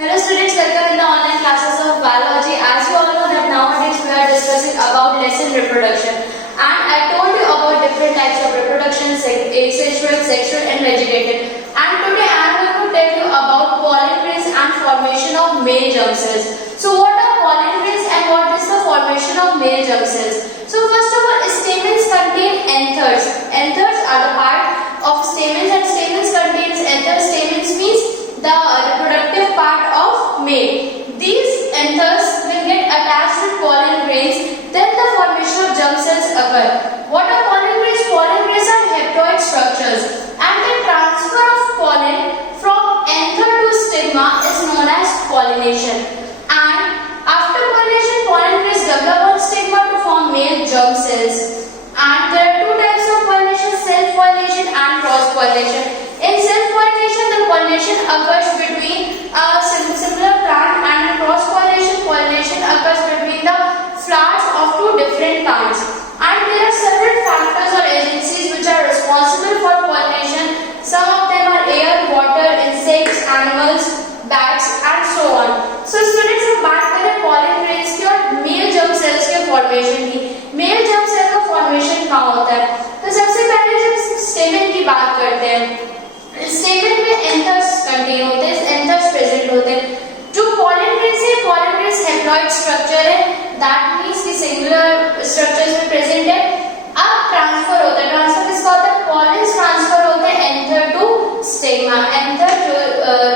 Hello students, welcome in the online classes of biology. As you all know that nowadays we are discussing about lesson reproduction, and I told you about different types of reproduction, asexual, sexual and vegetative. And today I am going to tell you about pollen grains and formation of male germ cells. So what are pollen grains and what is the formation of male germ cells? So first of all, stamens contain anthers. Anthers are the part of stamens and stamens contains anthers. Stamens means the reproductive part of male. These anthers will get attached with pollen grains, then the formation of germ cells occur. What are pollen grains? Pollen grains are haploid structures, and the transfer of pollen from anther to stigma is known as pollination. And after pollination, pollen grains develop on stigma to form male germ cells. And there are two types of pollination: self-pollination and cross-pollination. In self-pollination, the pollination occurs between a similar plant, and in cross-pollination, pollination occurs between the flowers of two different kinds. And there are several factors or agencies which are responsible for pollination. Some of them are air, water, insects, animals, bats and so on. So students, हम बात करें pollen grains की और male germ cells के formation की. Male germ cell का formation कहाँ होता है? तो सबसे पहले जब stamen की बात करते हैं, stamen में anthers contain होते हैं, anthers present होते हैं. जो pollen grains है, pollen grains haploid structure है, that means कि singular structures में present है. अब transfer होता है, transfer किसका होता है? Pollens transfer होते हैं anther to stigma. Anther जो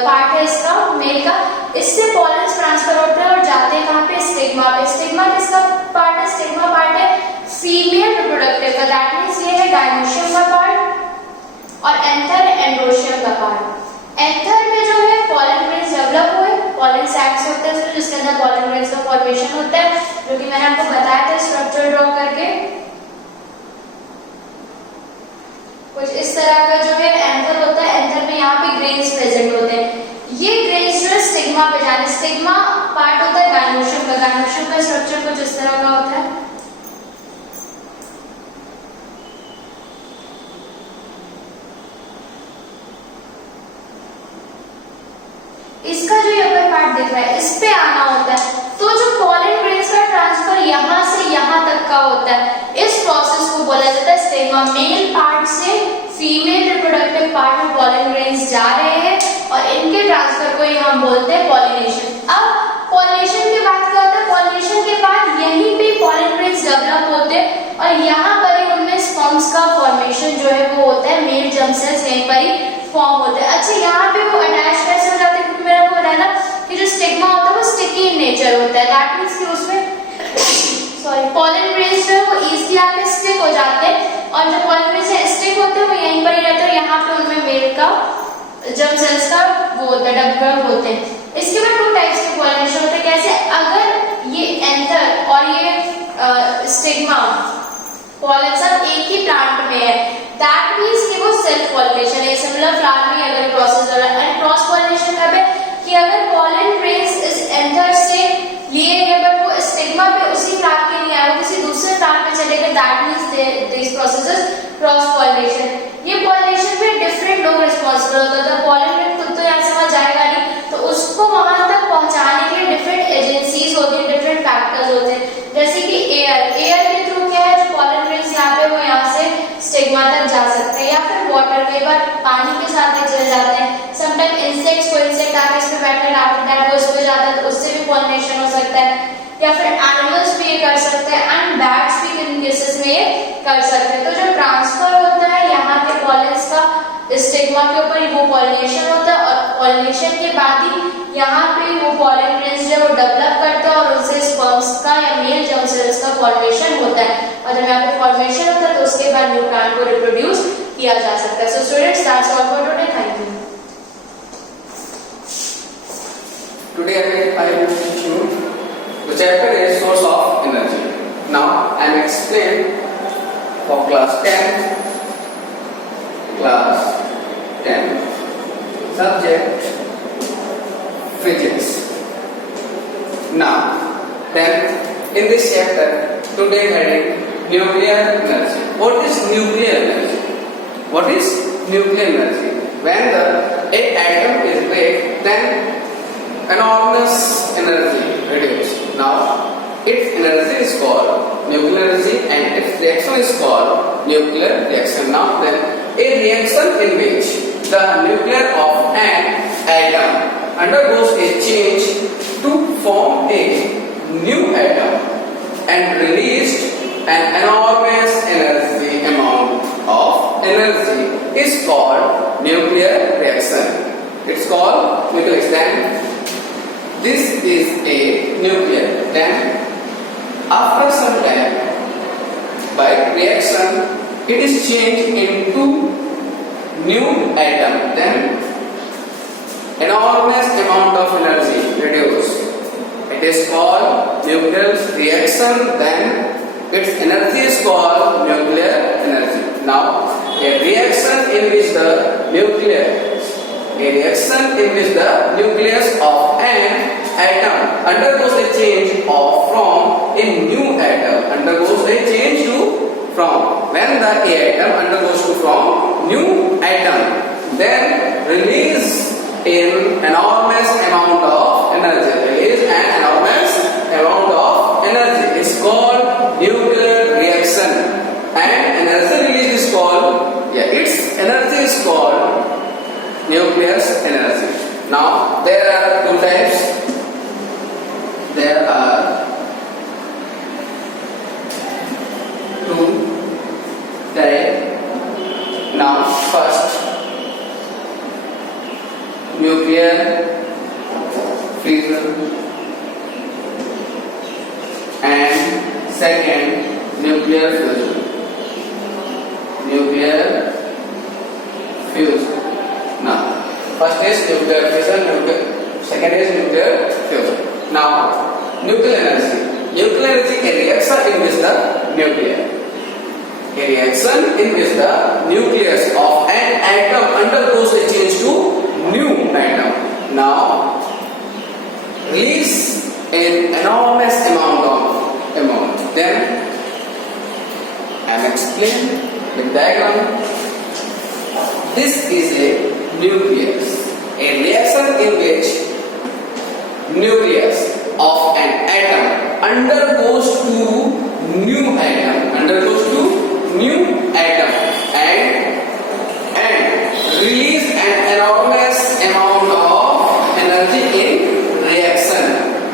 part है इसका मेल का, इससे pollens transfer होते हैं और जाते हैं कहाँ पे? Stigma पे. Stigma किसका part है? Stigma part है female reproductive का, that means ये है gynecium का part और anther एंड्रोशियम का पार्ट. एंथर में जो है pollen grains डेवलप हुए, pollen sacs होते हैं जिसके अंदर pollen grains का फॉर्मेशन होता है, जो कि मैंने आपको बताया था स्ट्रक्चर ड्रॉ करके. कुछ इस तरह का जो है एंथर होता है. एंथर में यहाँ पे ग्रेन्स प्रेजेंट होते हैं. ये ग्रेन्स जो है स्टिग्मा पे जाने, स्टिग्मा पार्ट होता है गाइनोशियम का. गाइनोशियम का स्ट्रक्चर कुछ इस तरह का होता है. इसका जो अपर पार्ट दिख रहा है, इस पे आना होता है. तो जो pollen grains का ट्रांसफर यहाँ से यहाँ तक का होता है, इस प्रोसेस को बोला जाता है स्टिग्मा. मेल पार्ट से फीमेल रिप्रोडक्टिव पार्ट में pollen grains जा रहे हैं और इनके ट्रांसफर को यहाँ बोलते हैं pollination. अब pollination के बाद क्या होता है? pollination के बाद यहीं पे pollen grains डेवलप होते हैं और यहाँ पर ही उनमें स्पर्म्स का फॉर्मेशन जो है वो होता है. मेल जर्म सेल्स यहीं पर ही फॉर्म होते हैं. अच्छा, यहाँ पे वो अटैच कैसे हो जाते हैं? क्योंकि मेरा वो है ना कि जो स्टिग्मा होता है वो स्टिकी इन नेचर होता है. दैट मींस कि उसमें pollen grains जो है वो इजीली आके स्टिक हो जाते हैं और जो pollen grains से स्टिक होते हैं वो यहीं पर ही रहते हैं. यहाँ पे उनमें मेल का जर्म सेल्स का वो होता है, डेवलप होते हैं. इसके बाद टू टाइप्स के pollination होते हैं. कैसे? अगर ये एंथर और ये स्टिग्मा pollen सब एक ही प्लांट में है, दैट मींस कि वो सेल्फ पॉलिनेशन है. सिमिलर फ्लावर में अगर प्रोसेस हो रहा है. एंड क्रॉस पॉलिनेशन कब है? कि अगर pollen grains इस एंथर से लिए गए बट वो स्टिग्मा पे उसी फ्लावर के नहीं आए, वो किसी दूसरे फ्लावर पे चले गए, that means this process is cross pollination. ये पॉलिनेशन में डिफरेंट लोग रिस्पांसिबल होते हैं. pollen grain खुद तो यहाँ से वहाँ जाएगा नहीं, तो उसको वहां तक पहुंचाने के लिए डिफरेंट एजेंसीज होती है, डिफरेंट फैक्टर्स होते हैं. जैसे कि एयर के थ्रू क्या है, जो pollen grains यहाँ पे वो यहाँ से स्टिग्मा तक जा सकते हैं, या फिर वाटर, कई बार पानी के साथ भी चले जाते हैं. समटाइम इंसेक्ट्स, कोई इंसेक्ट आके इस पे बैठा है, आफ्टर दैट वो इस पे जाता है तो उससे भी पॉलिनेशन हो सकता है. या फिर एनिमल्स भी ये कर सकते हैं एंड बैट्स भी इन केसेस में ये कर सकते हैं. तो जो ट्रांसफर होता है यहाँ के पॉलेन्स का स्टिग्मा के ऊपर ही, वो पॉलिनेशन होता है. और पॉलिनेशन के बाद ही यहाँ पे वो pollen grains जो वो डेवलप करते हैं और उनसे स्पर्म्स का या मेल जर्म सेल्स का फॉर्मेशन होता है. और जब यहाँ पे फॉर्मेशन होता है तो उसके बाद न्यू प्लांट को रिप्रोड्यूस किया जा सकता है. So students, that's all for today. Thank you. Today I will teach you the chapter is source of energy. Now I am explain for class 10 subject physics. Now then in this chapter today heading nuclear energy. What is nuclear energy? What is nuclear energy? When a atom is break, then enormous energy reduced. Now its energy is called nuclear energy and its reaction is called nuclear reaction. Now then, a reaction in which the nucleus of an atom undergoes a change to form a new atom and released an enormous energy amount of energy is called nuclear reaction. It's called nuclear reaction. This is a nuclear. Then after some time, by reaction, it is changed into new atom. Then enormous amount of energy reduced. It is called nuclear reaction. Then its energy is called nuclear energy. Now, a reaction in which the nucleus of an atom undergoes a change from a new atom. Undergoes a change to from. When the atom undergoes to from new atom, then release an enormous amount of energy. Release an enormous amount of energy is called nuclear reaction. And energy release is called, its energy is called nuclear energy. Now there are two types. There are two types. Now first, nuclear fission, and second, nuclear fusion. Nuclear fusion. Now, first is nuclear fission, second is nuclear fusion. Now, nuclear energy. Nuclear energy is a reaction in which the nucleus of an atom undergoes a change to new atom. Now, release an enormous amount. Then, I am explaining the diagram. This is a nucleus, a reaction in which nucleus of an atom undergoes to new atom, and release an enormous amount of energy in reaction.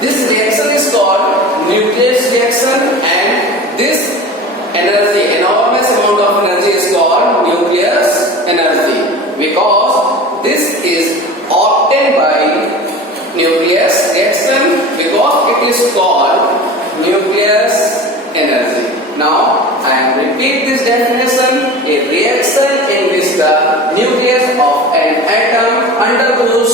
This reaction is called nucleus reaction, and this energy, enormous amount of energy is called nucleus energy, because this is obtained by nucleus reaction, because it is called nucleus energy. Now I am repeat this definition: a reaction in which the nucleus of an atom undergoes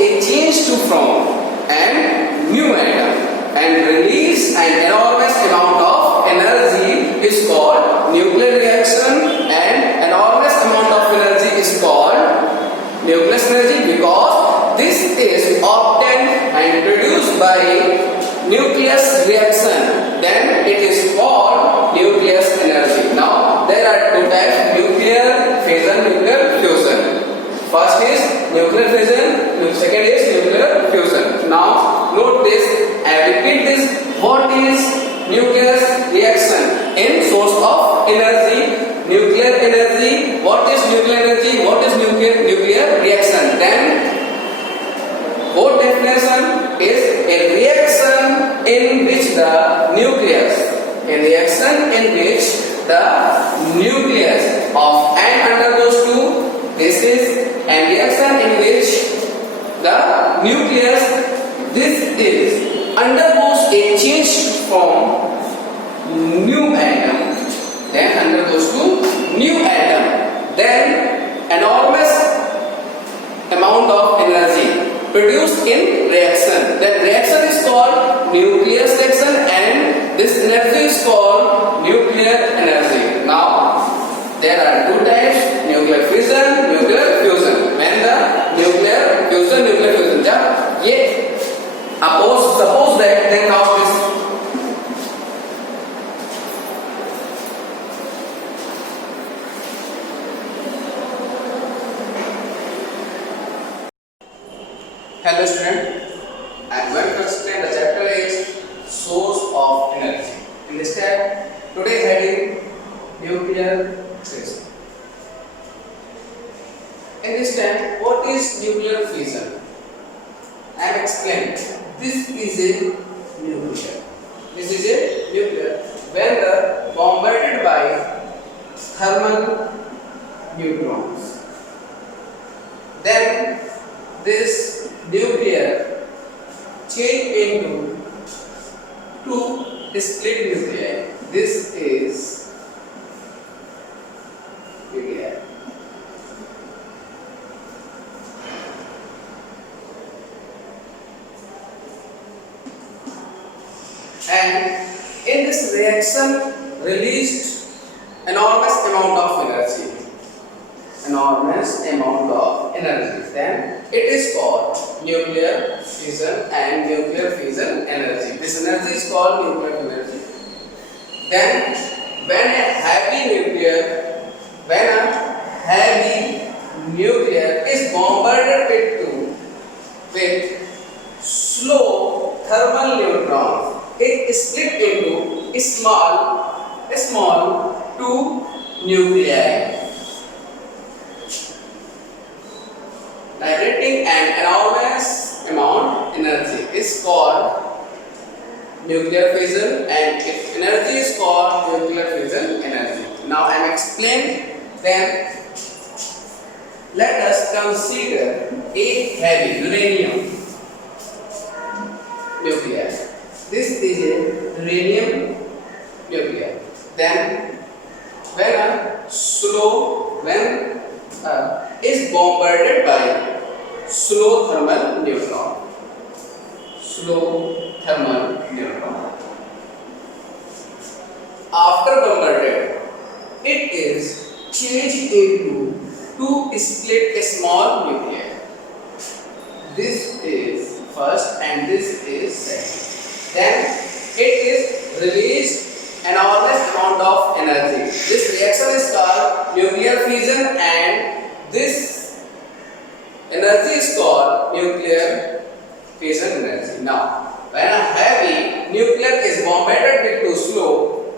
a change to form an new atom and release an enormous amount of energy is called nuclear reaction, and enormous amount of energy is called nucleus energy, because this is obtained and produced by nucleus reaction. Then it is called nucleus energy. Now there are two types: nuclear fission, nuclear fusion. First is nuclear fission, second is nuclear fusion. Now note this. I repeat this. What is nucleus reaction? In source of energy, nuclear energy. What is nuclear energy? What is nuclear reaction? Then both definition is a reaction in which the nucleus of an undergoes to, this is a reaction in which the nucleus undergoes a change from new atom, then undergoes to new atom, then enormous amount of energy produced in reaction. That reaction is called nucleus reaction, and this energy is called nuclear energy. Now there are two types: nuclear fission, nuclear fusion. When the nuclear fusion, suppose that, then now this Hello student, I am going to explain the chapter is source of energy. In this chapter, today heading nuclear fission. In this chapter, what is nuclear fission? I am explaining. This is a nuclear. This is a nuclear. When the bombarded by thermal neutrons, then this nuclear change into two split nuclei. This is nuclei. And in this reaction released enormous amount of energy. Then it is called nuclear fission and nuclear fission energy. This energy is called nuclear energy. Then when a heavy nuclear is bombarded with slow thermal neutrons, it is split into small two nuclei, liberating an enormous amount energy is called nuclear fission, and its energy is called nuclear fission energy. Now I am explaining. Then let us consider a heavy uranium nuclear. This is a uranium nuclear. Then when is bombarded by slow thermal neutron. After bombarded, it is changed into two split small nuclei. This is first and this is second. Then it is released enormous amount of energy. This reaction is called nuclear fission, and this energy is called nuclear fission energy. Now, when a heavy nuclear is bombarded with two slow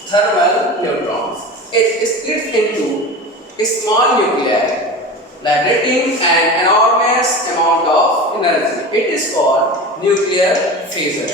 thermal neutrons, it splits into small nuclei, liberating an enormous amount of energy. It is called nuclear fission.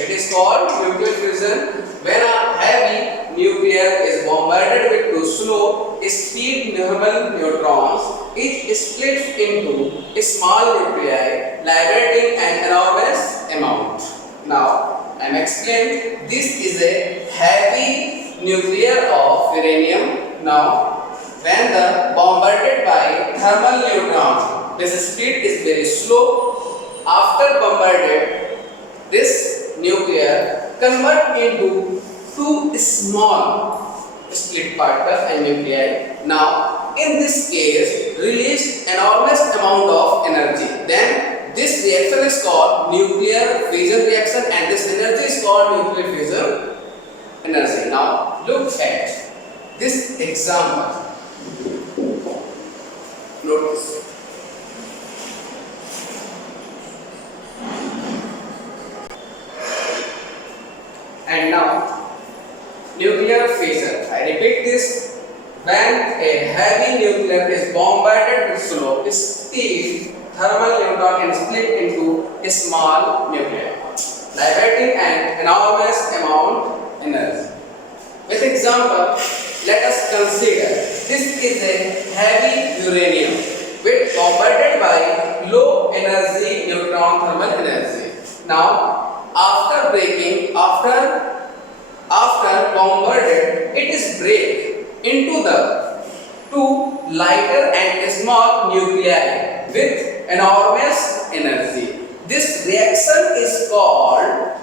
When a heavy nuclear is bombarded with two slow speed thermal neutrons, it splits into small nuclei, liberating an enormous amount. Now I am explaining. This is a heavy nuclear of uranium. Now when the bombarded by thermal neutron, this speed is very slow. After bombarded, this nuclear convert into two small split particles and nuclei. Now in this case release enormous amount of energy. Then this reaction is called nuclear fission reaction, and this energy is called nuclear fission energy. Now look at this example. Notice. And now nuclear fission. I repeat this. When a heavy nuclear is bombarded with slow speed thermal neutron and split into a small nuclei, liberating an enormous amount of energy. With example, let us consider. This is a heavy uranium with bombarded by low energy neutron thermal energy. Now, after breaking, after bombarded, it is break into the two lighter and small nuclei with enormous energy. This reaction is called,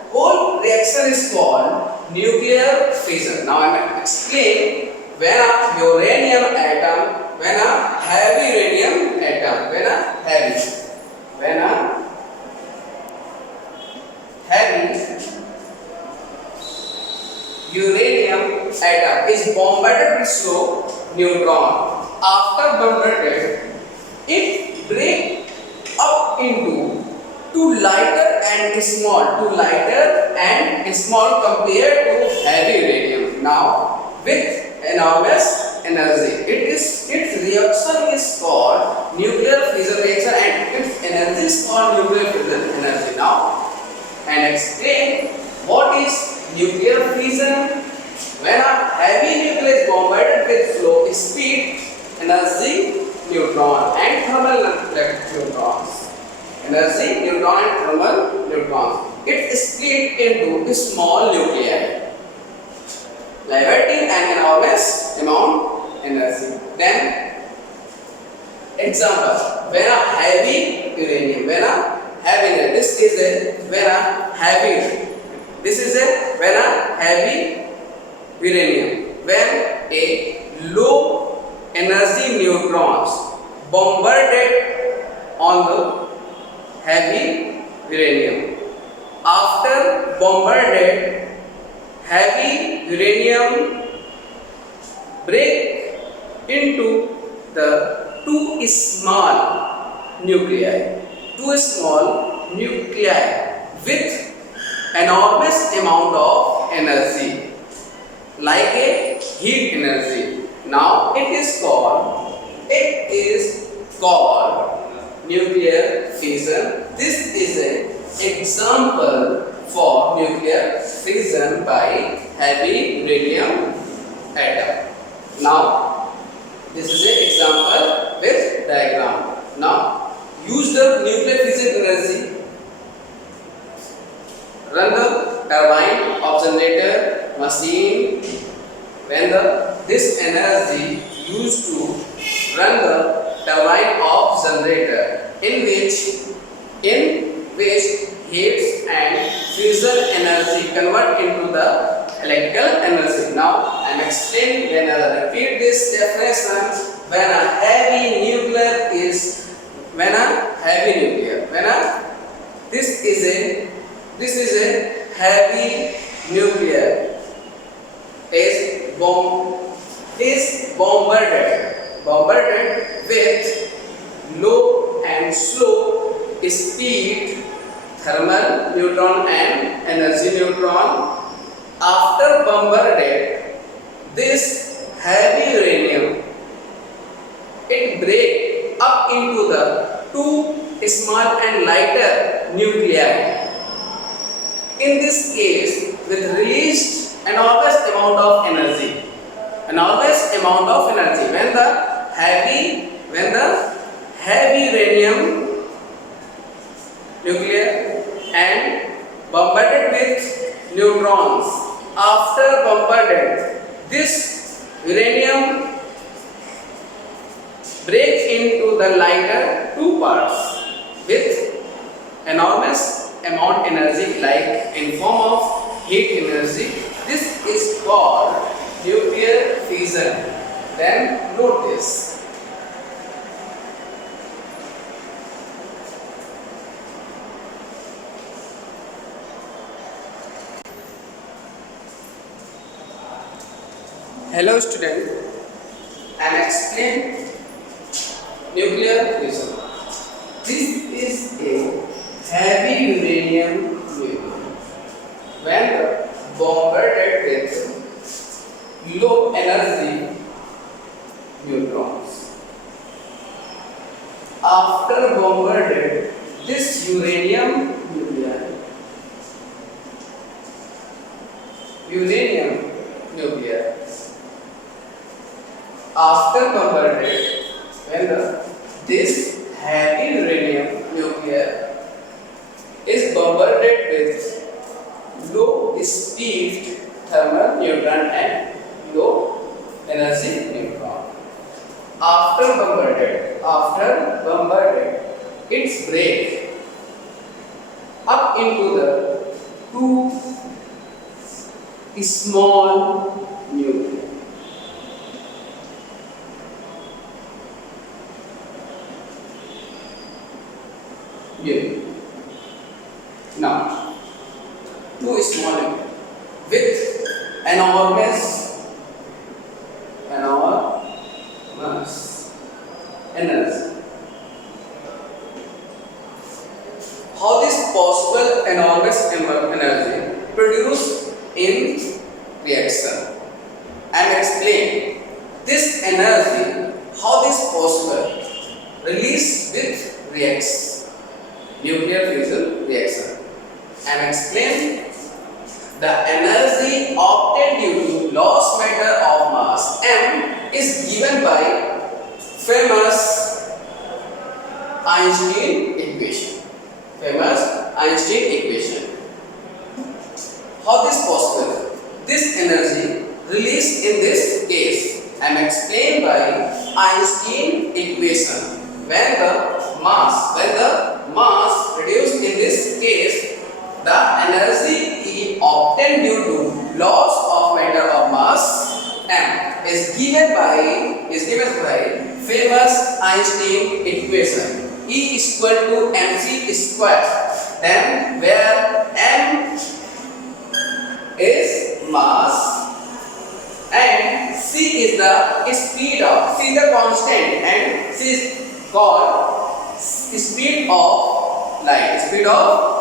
nuclear fission. Now I will explain. When a heavy uranium atom is bombarded with slow neutron. After bombarded, it breaks up into too lighter and small compared to heavy uranium. Now, with enormous energy, its reaction is called nuclear fission reaction, and its energy is called nuclear fission energy. Now, and explain what is nuclear fission. When a heavy nucleus is bombarded with slow speed energy neutron and thermal neutrons. Energy neutron and thermal neutrons. It is split into small nuclei, liberating an enormous amount energy. Then, example: when a heavy uranium, this is a heavy uranium. When a low energy neutrons bombarded on the heavy uranium. After bombarded, heavy uranium break into the two small nuclei with enormous amount of energy, like a heat energy. Now it is called nuclear fission. This is an example for nuclear fission by heavy uranium atom. Now this is an example with diagram. Now use the nuclear fission energy. Run the turbine of generator machine. When this energy used to run the turbine of generator, in which heat and fission energy convert into the electrical energy. Now I am explaining. When I repeat this definition, this is a heavy nuclear is bombarded with low and slow speed thermal neutron and energy neutron. After bombarded, this heavy uranium, it break up into the two small and lighter nuclei. In this case, with released enormous amount of energy. When the heavy uranium nuclear and bombarded with neutrons. After bombarded, this uranium breaks into the lighter two parts with enormous amount energy, like in form of heat energy. This is called nuclear fission. Then note this. Hello student, I am explaining nuclear fission. This is a heavy uranium nucleus. When bombarded with low energy neutrons. After bombarded, this uranium nuclear after bombarded, when this heavy uranium nuclear is bombarded with low speed thermal neutron and low energy neutron. After bombarded, its break up into the two small nuclei. Now, two small nuclei with enormous energy. How enormous energy produced in reaction and explain this energy, how this possible, release with reacts, nuclear fusion reaction, and explain the energy obtained due to lost matter of mass m is given by famous Einstein equation. Famous Einstein equation. How this possible? This energy released in this case and explained by Einstein equation. When the mass reduced in this case, the energy E obtained due to loss of matter of mass m is given by famous Einstein equation. E is equal to mc square. Then where m is mass and c is the speed of the constant, and c is called speed of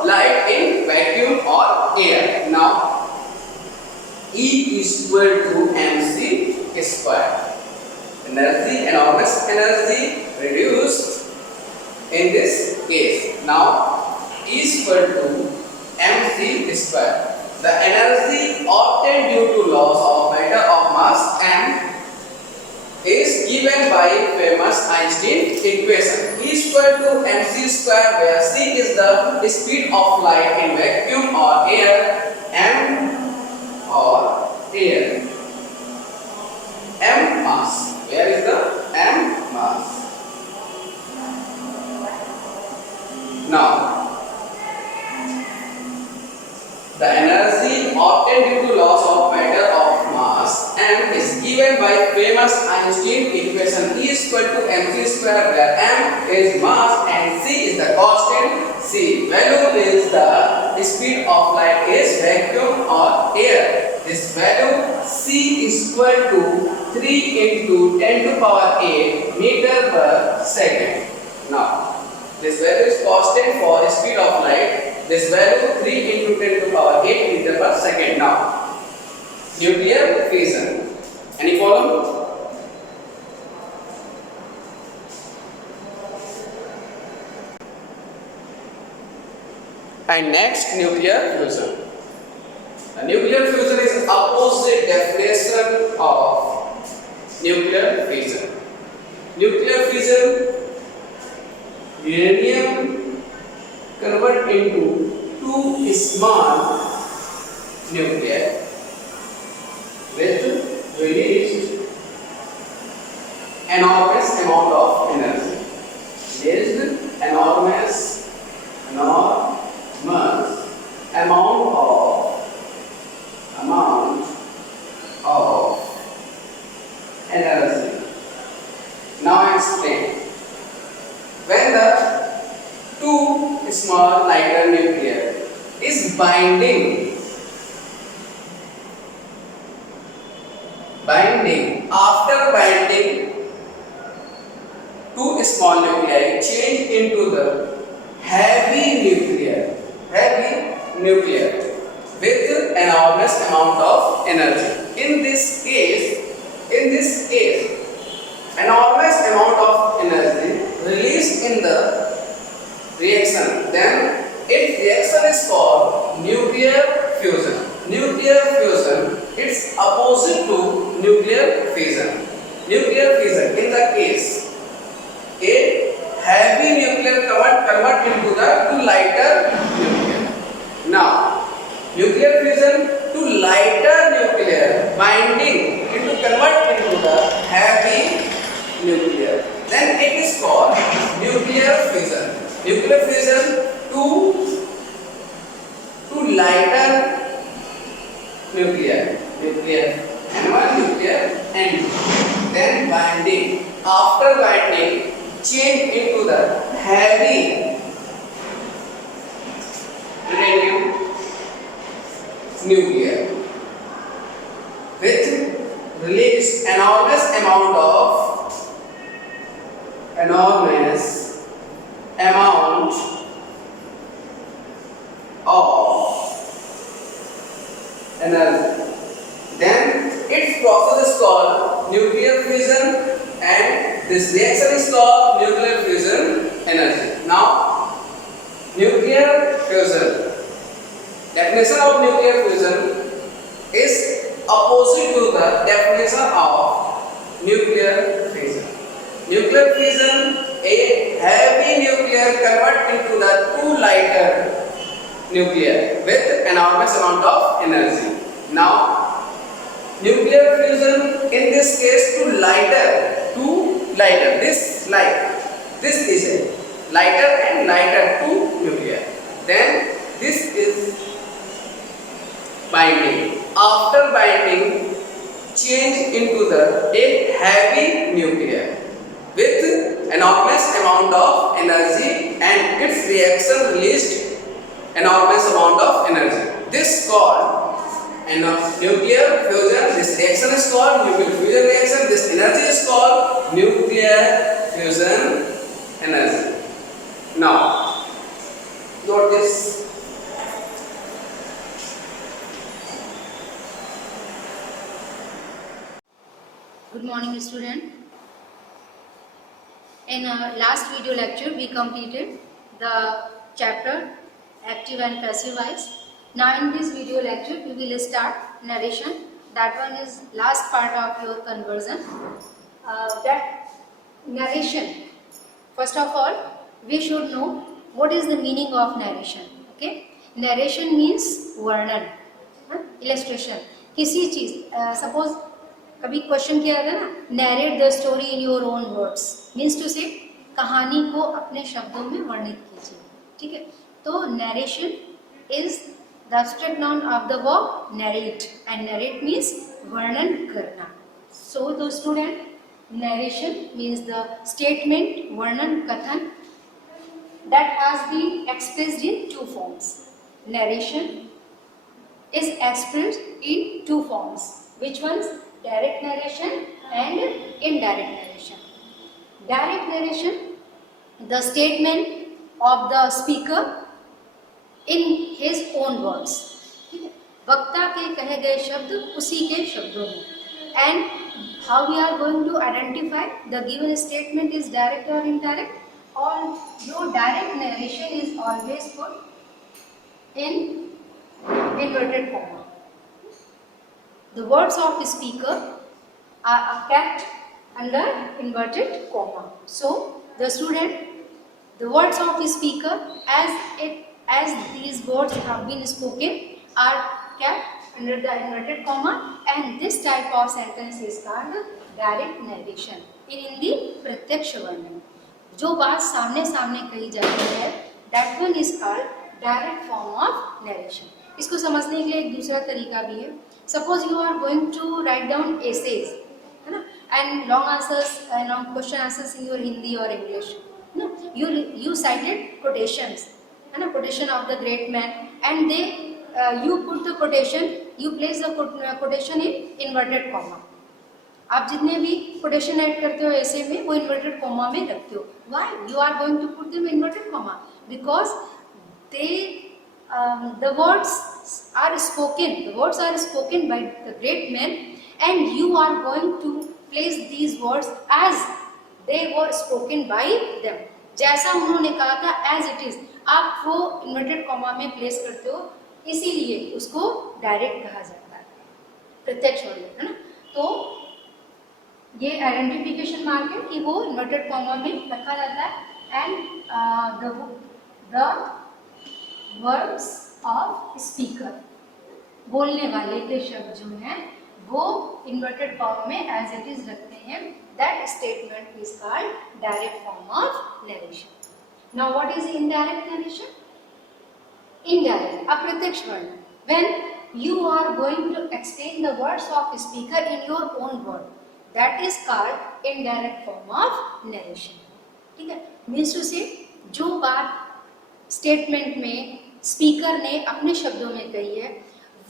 light in vacuum or air. Now E is equal to mc square. Energy, enormous energy reduced in this case. Now E is equal to mc square. The energy obtained due to loss of matter of mass m is given by famous Einstein equation. E is equal to mc square, where c is the speed of light in vacuum or air, m mass. Where is the m mass? Now the energy obtained due to loss of matter of mass m is given by famous Einstein equation. E is equal to mc square, where m is mass and c is the constant. C value is the speed of light is vacuum or air. This value c is equal to 3 into 10 to power 8 meter per second. Now this value is constant for speed of light. This value 3 into 10 to power 8 meter per second. Now nuclear fission. Any problem? And next, nuclear fusion. A nuclear fusion is opposite definition of nuclear fission. Nuclear fission, uranium convert into two small nuclei with released enormous amount of energy. Released enormous amount of energy. Now I explain. When the two small lighter nuclei is binding, after binding, two small nuclei change into the heavy nuclear with enormous amount of energy. In this case, enormous amount of energy released in the reaction. Then its reaction is called nuclear fusion. Nuclear fusion, it's opposite to nuclear fission. Nuclear fission, in the case, a heavy nuclear convert into the two lighter nuclear. Now, nuclear fission, two lighter nuclear binding into convert into the heavy nuclear. Then it is called nuclear fission. Nuclear fission, two lighter nuclear and one nuclear and then binding. After binding, change into the heavy nuclear with released enormous amount of This reaction is called nuclear fusion energy. Now, nuclear fusion. Definition of nuclear fusion is opposite to the definition of nuclear fission. Nuclear fission, a heavy nuclear convert into the two lighter nuclear with enormous amount of energy. Now, nuclear fusion in this case to lighter. This light, this is a lighter and lighter two nuclear. Then this is binding. After binding, change into the a heavy nuclear with enormous amount of energy, and its reaction released enormous amount of energy. This called nuclear fusion. This reaction is called nuclear fusion reaction. This energy is called nuclear fusion energy. Now, note this. Good morning, student. In our last video lecture, we completed the chapter active and passive voice. Now in this video lecture, we will start narration. That one is last part of your conversion. That narration. First of all, we should know what is the meaning of narration. Okay, narration means वर्णन, illustration. किसी चीज suppose कभी question किया था ना, narrate the story in your own words, means to say कहानी को अपने शब्दों में वर्णित कीजिए. ठीक है, तो narration is the abstract noun of the verb narrate, and narrate means वर्णन करना. So the student, narration means the statement, वर्णन, कथन that has been expressed in two forms. Narration is expressed in two forms. Which ones? Direct narration and indirect narration. Direct narration, the statement of the speaker in his own words. वक्ता के कहे गए शब्द उसी के शब्दों में. And how we are going to identify the given statement is direct or indirect? Or your direct narration is always put in inverted comma. The words of the speaker are kept under inverted comma. So the student, the words of the speaker as these words have been spoken are kept under the inverted comma, and this type of sentence is called direct narration. In Hindi, प्रत्यक्ष वर्णन. जो बात सामने सामने कही जाती है, that one is called direct form of narration. इसको समझने के लिए एक दूसरा तरीका भी है. Suppose you are going to write down essays, है ना, and long answers, question answers in your Hindi or English. No, you cited quotations, है ना, quotation of the great man, and you put the quotation, you place the quotation in inverted comma. आप जितने भी quotation add करते हो ऐसे में वो inverted comma में रखते हो. Why you are going to put them in inverted comma? Because the words are spoken by the great man, and you are going to place these words as they were spoken by them. जैसा उन्होंने कहा था as it is, आप वो inverted comma में place करते हो, इसीलिए उसको डायरेक्ट कहा जाता है, प्रत्यक्ष वर्णन, है ना. तो ये आइडेंटिफिकेशन मार्क है कि वो इन्वर्टेड कॉमा में रखा जाता है. And the words of speaker, बोलने वाले के शब्द जो हैं वो इन्वर्टेड कॉमा में एज इट इज रखते हैं. That statement is called direct form of narration. Now what is indirect narration? Indirect, अप्रत्यक्ष वर्णन. When you are going to explain the words of speaker in your own word, that is called indirect form of narration. ठीक है, means to say जो बात statement में speaker ने अपने शब्दों में कही है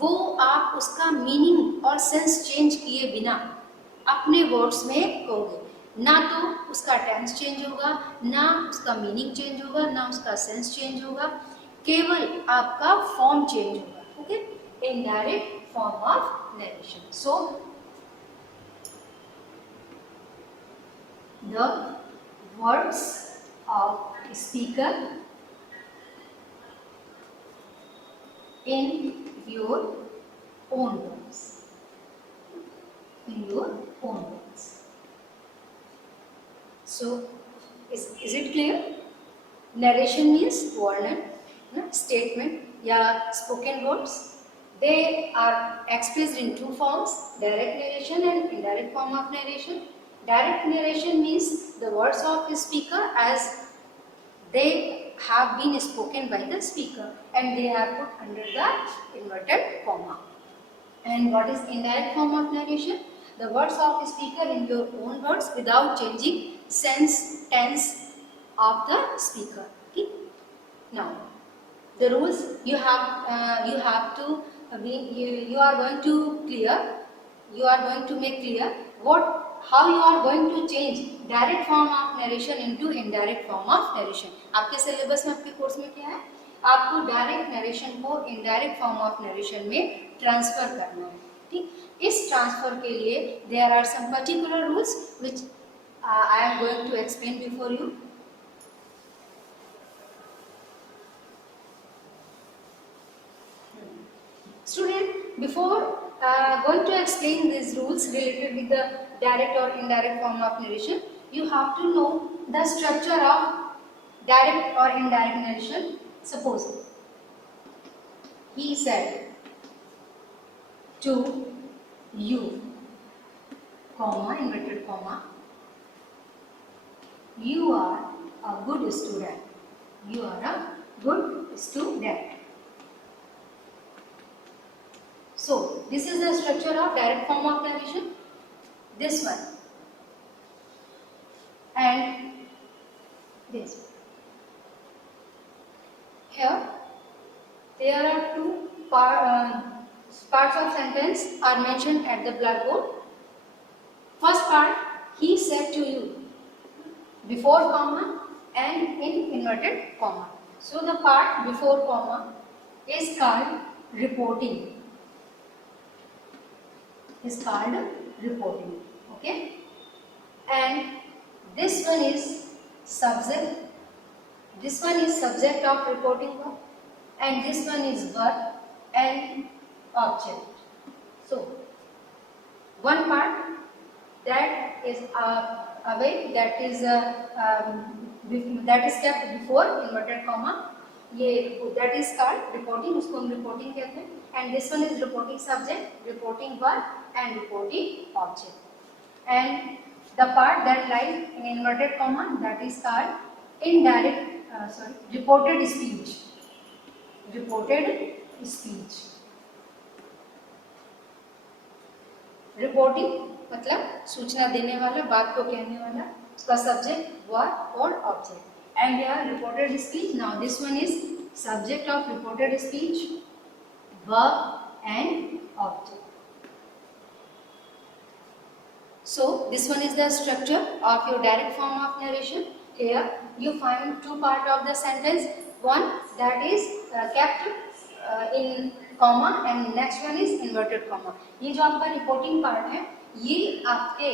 वो आप उसका मीनिंग और सेंस चेंज किए बिना अपने वर्ड्स में कहोगे. ना तो उसका टेंस चेंज होगा, ना उसका मीनिंग चेंज होगा, ना उसका सेंस चेंज होगा, केवल आपका फॉर्म चेंज होगा. Okay, indirect form of narration. So the words of speaker in your own words. In your own words. So, is it clear? Narration means वर्णन, statement या spoken words. They are expressed in two forms: direct narration and indirect form of narration. Direct narration means the words of the speaker as they have been spoken by the speaker and they are put under the inverted comma. And what is indirect form of narration? The words of the speaker in your own words without changing sense, tense of the speaker. Okay? Now, the rules you have to you are going to clear. You are going to make clear how you are going to change direct form of narration into indirect form of narration. आपके syllabus में आपके course में क्या है? आपको direct narration को indirect form of narration में transfer करना है. ठीक, इस ट्रांसफर के लिए there are some particular rules which I am going to explain before you. Student, before going to explain these rules related with the direct or indirect form of narration, you have to know the structure of direct or indirect narration. Suppose he said to you, comma, inverted comma, you are a good student. You are a good student. So, this is the structure of direct form of narration. This one and this one. Here, there are two parts of sentence are mentioned at the blackboard. First part, he said to you, before comma and in inverted comma. So, the part before comma is called reporting. Is called reporting. Okay, and this one is subject. This one is subject of reporting verb, and this one is verb and object. So, one part that is away, that is kept before inverted comma. That is called reporting. उसको हम reporting कहते हैं. And this one is reporting subject, reporting verb, and reporting object. And the part that lies in inverted comma, that is called reported speech. Reported speech. Reporting मतलब सूचना देने वाला, बात को कहने वाला, उसका subject, verb और object. And here reported speech. Now this one is subject of reported speech, verb and object. So this one is the structure of your direct form of narration. Here you find two parts of the sentence. One that is kept in comma and next one is inverted comma. ये जो आपका reporting part है, ये आपके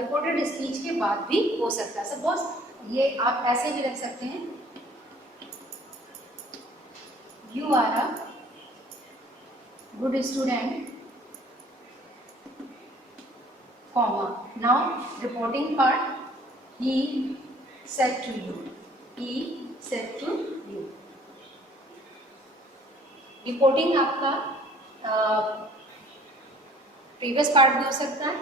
reported speech के बाद भी हो सकता है. Suppose ये आप ऐसे भी रख सकते हैं. You are a good student, comma. Now reporting part, he said to you. He said to you. Reporting आपका प्रीवियस पार्ट भी हो सकता है,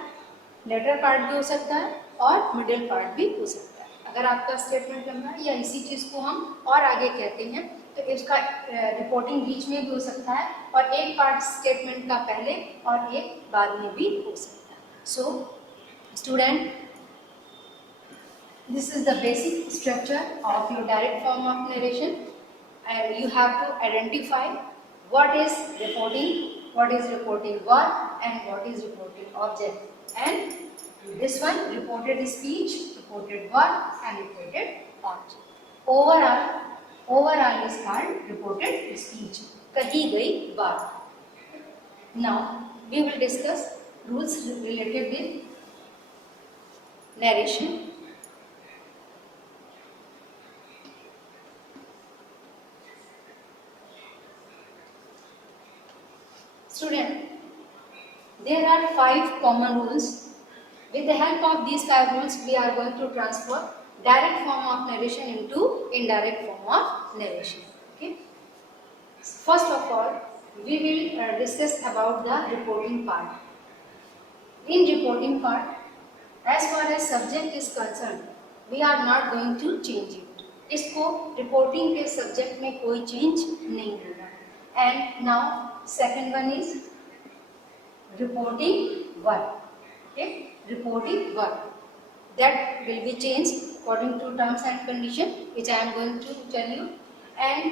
लेटर पार्ट भी हो सकता है और मिडिल पार्ट भी हो सकता है. अगर आपका स्टेटमेंट लंबा है या इसी चीज़ को हम और आगे कहते हैं तो इसका रिपोर्टिंग बीच में भी हो सकता है और एक पार्ट स्टेटमेंट का पहले और एक बाद में भी हो सकता है. So student, this is the basic structure of your direct form of narration, and you have to identify what is reporting verb, and what is reporting object. And this one, reported speech, reported verb, and reported object. Overall is called reported speech. कही गई बात. Now we will discuss rules related with narration. 5 common rules. With the help of these 5 rules, we are going to transfer direct form of narration into indirect form of narration. Okay. First of all, we will discuss about the reporting part. In reporting part, as far as subject is concerned, we are not going to change it. इसको reporting के subject में कोई change नहीं होगा. And now second one is reporting verb. Okay, reporting verb that will be changed according to terms and condition, which I am going to tell you. And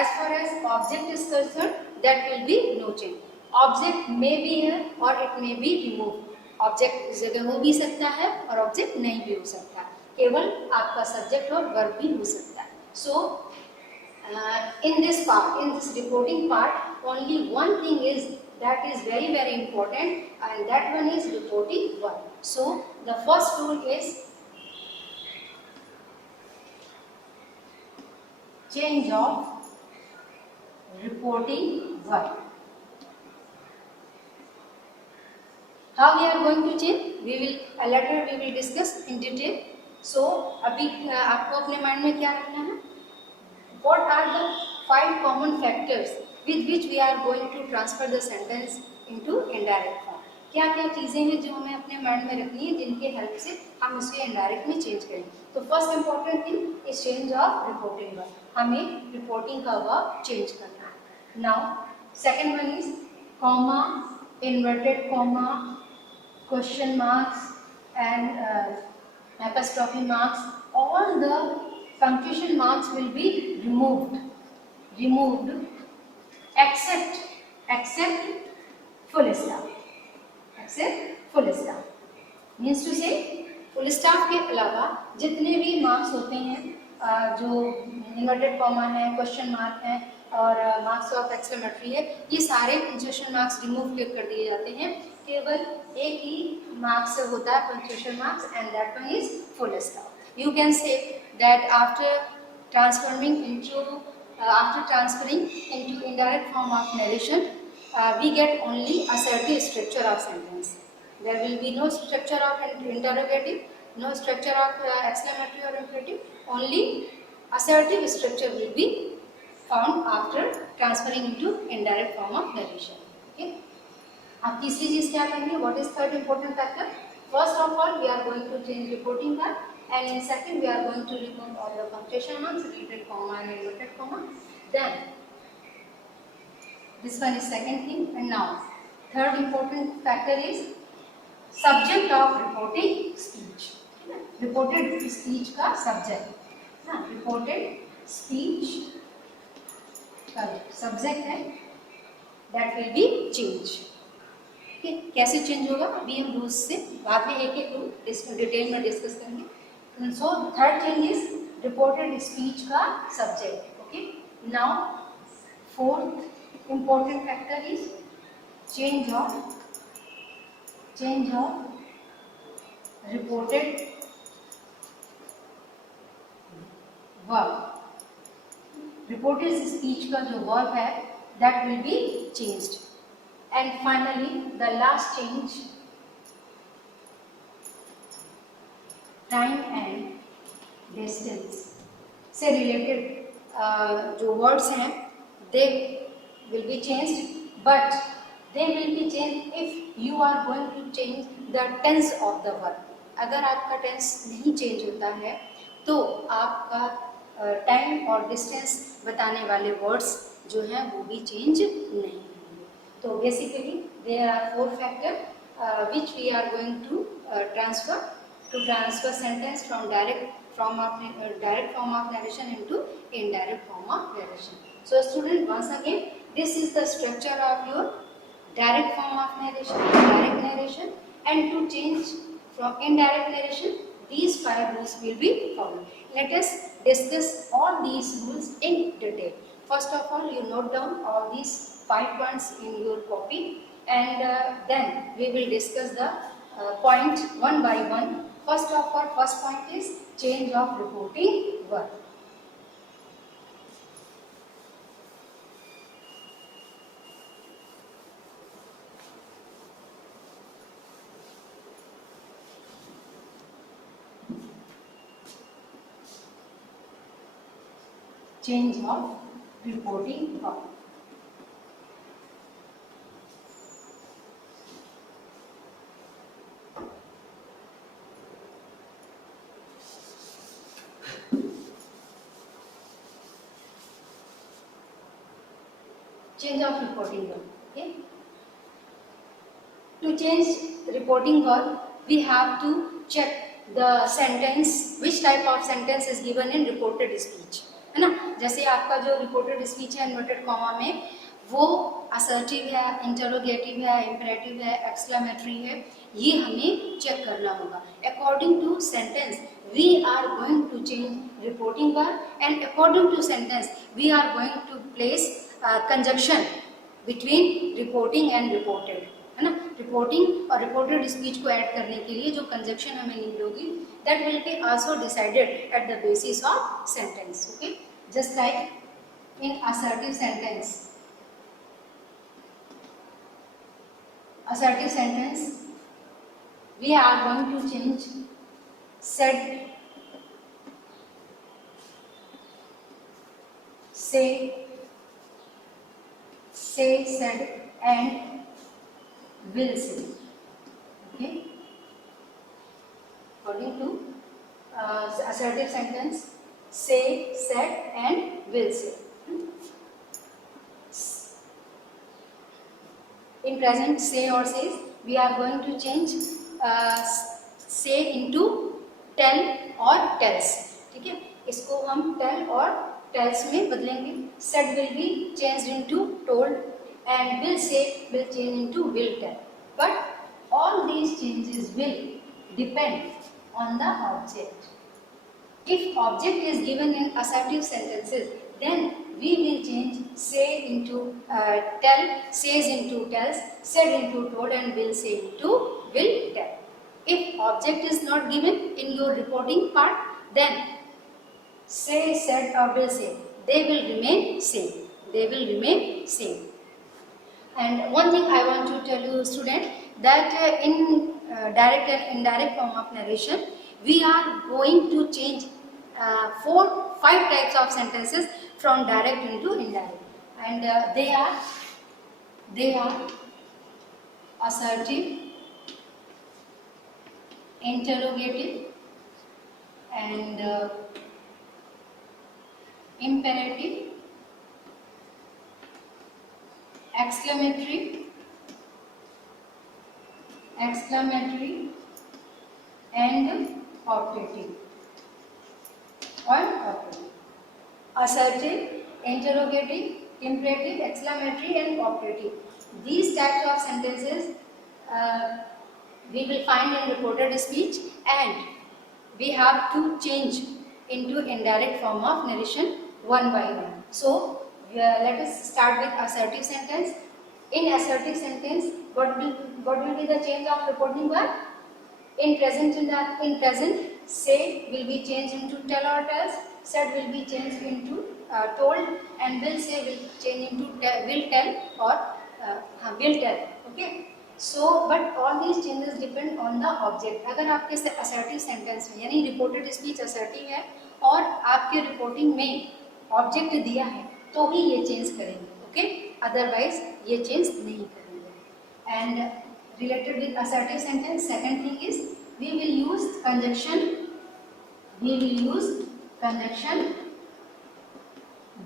as far as object is concerned, that will be no change. Object may be here or it may be removed. Object इस जगह हो भी सकता है और object नहीं भी हो सकता, केवल आपका सब्जेक्ट और वर्ब भी हो सकता है. So in this part, in this reporting part, only one thing is that is very very important and that one is reporting verb. So the first rule is change of reporting verb. How we are going to change? We will later we will discuss in detail. So अभी आपको अपने mind में क्या रखना है? What are the 5 common factors with which we are going to transfer the sentence into indirect form? क्या क्या चीजें हैं जो हमें अपने माइंड में रखनी है जिनके हेल्प से हम इसे इंडायरेक्ट में चेंज करें? तो first important thing is change of reporting verb. हमें रिपोर्टिंग का वर्ब चेंज करना है. Now second one is comma, inverted comma, question marks and apostrophe marks. All the punctuation marks will be removed except full stop. Except full stop means to say full stop के अलावा जितने भी marks होते हैं जो inverted comma है, question mark है और मार्क्स ऑफ एक्सक्लेमेटरी है, ये सारे पंक्चुएशन मार्क्स रिमूव कर दिए जाते हैं. केवल एक ही मार्क्स से होता है punctuation marks and that one is full stop. You can say that after transferring into indirect form of narration, we get only assertive structure of sentence. There will be no structure of interrogative, no structure of exclamatory or imperative. Only assertive structure will be found after transferring into indirect form of narration. Okay. अब तीसरी चीज क्या करेंगे? What is third important factor? First of all we are going to change reporting verb and in second we are going to remove all the punctuation marks, related comma and inverted comma. Then this one is second thing. And now third important factor is subject of reporting speech. Reported speech का subject ना, reported speech का subject है, that will be change. कैसे change होगा अभी हम rules से बाद में एक एक रूल डिटेल में डिस्कस करेंगे. So third thing is reported speech का subject. Okay. Now fourth important factor is change of reported verb. Reported speech का जो वर्ब है that will be changed. And finally, the last change, time and distance से related जो words हैं, they will be changed, but they will be changed if you are going to change the tense of the verb. अगर आपका tense नहीं change होता है तो आपका time और distance बताने वाले words जो हैं वो भी change नहीं. So basically there are 4 factors which we are going to transfer sentence from direct form of narration into indirect form of narration. So student, once again, this is the structure of your direct form of narration, direct narration, and to change from indirect narration, these 5 rules will be followed. Let us discuss all these rules in detail. First of all, you note down all these 5 points in your copy, and then we will discuss the point one by one. First of all, first point is change of reporting verb. change of reporting verb. Change of reporting verb. Okay. To change reporting verb, we have to check the sentence, which type of sentence is given in reported speech, है ना. जैसे आपका जो reported speech है inverted comma में, वो assertive है, interrogative है, imperative है, exclamatory है, ये हमें चेक करना होगा. According to sentence, we are going to change reporting verb, and according to sentence, we are going to place conjunction between reporting and reported, है ना. रिपोर्टिंग और रिपोर्टेड स्पीच को ऐड करने के लिए जो कंजक्शन हमें नीड होगी, that will be also decided at the basis of sentence. Okay, just like in assertive sentence. Assertive sentence, we are going to change said, say, said, and will say. Okay. According to assertive sentence, say, said, and will say. In present, say or says, we are going to change say into tell or tells. ठीक है, इसको हम tell और tells में बदलेंगे. Said will be changed into told, and will say will change into will tell. But all these changes will depend on the object. If object is given in assertive sentences, then we will change say into tell, says into tells, said into told, and will say into will tell. If object is not given in your reporting part, then say, said, or will say, they will remain same. They will remain same. And one thing I want to tell you, student, that in direct and indirect form of narration, we are going to change 4-5 types of sentences from direct into indirect, and they are assertive, interrogative, and imperative, exclamatory, and operative. Assertive, interrogative, imperative, exclamatory, and operative. These types of sentences we will find in reported speech, and we have to change into indirect form of narration one by one. So let us start with assertive sentence. In assertive sentence, what will be the change of reporting verb? In present, say will be changed into tell or tells, said will be changed into told, and will say will change into will tell or will tell. Okay. So, but all these changes depend on the object. अगर आपके assertive sentence में यानी reported speech assertive है और आपके reporting में object दिया है, तो ही ये change करेंगे. Okay. Otherwise ये change नहीं करेंगे. And related with assertive sentence, second thing is we will use conjunction. We will use conjunction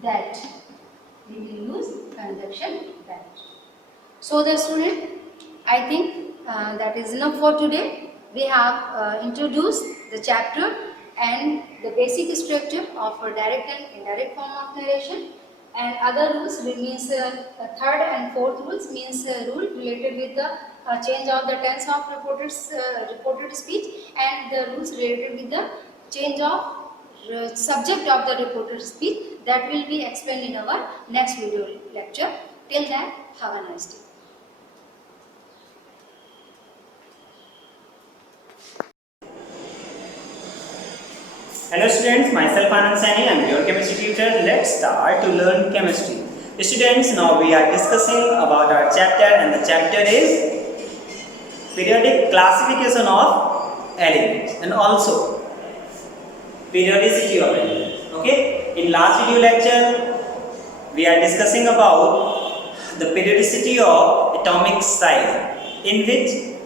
that. We will use conjunction that. So the student, I think that is enough for today. We have introduced the chapter and the basic structure of a direct and indirect form of narration. And other rules means third and fourth rules means rule related with the change of the tense of reported speech, and the rules related with the change of subject of the reported speech, that will be explained in our next video lecture. Till then, have a nice day. Hello students, myself Anand Saini, I am your chemistry teacher. Let's start to learn chemistry. Students, now we are discussing about our chapter, and the chapter is periodic classification of elements and also periodicity of elements. Okay? in last video lecture we are discussing about the periodicity of atomic size, in which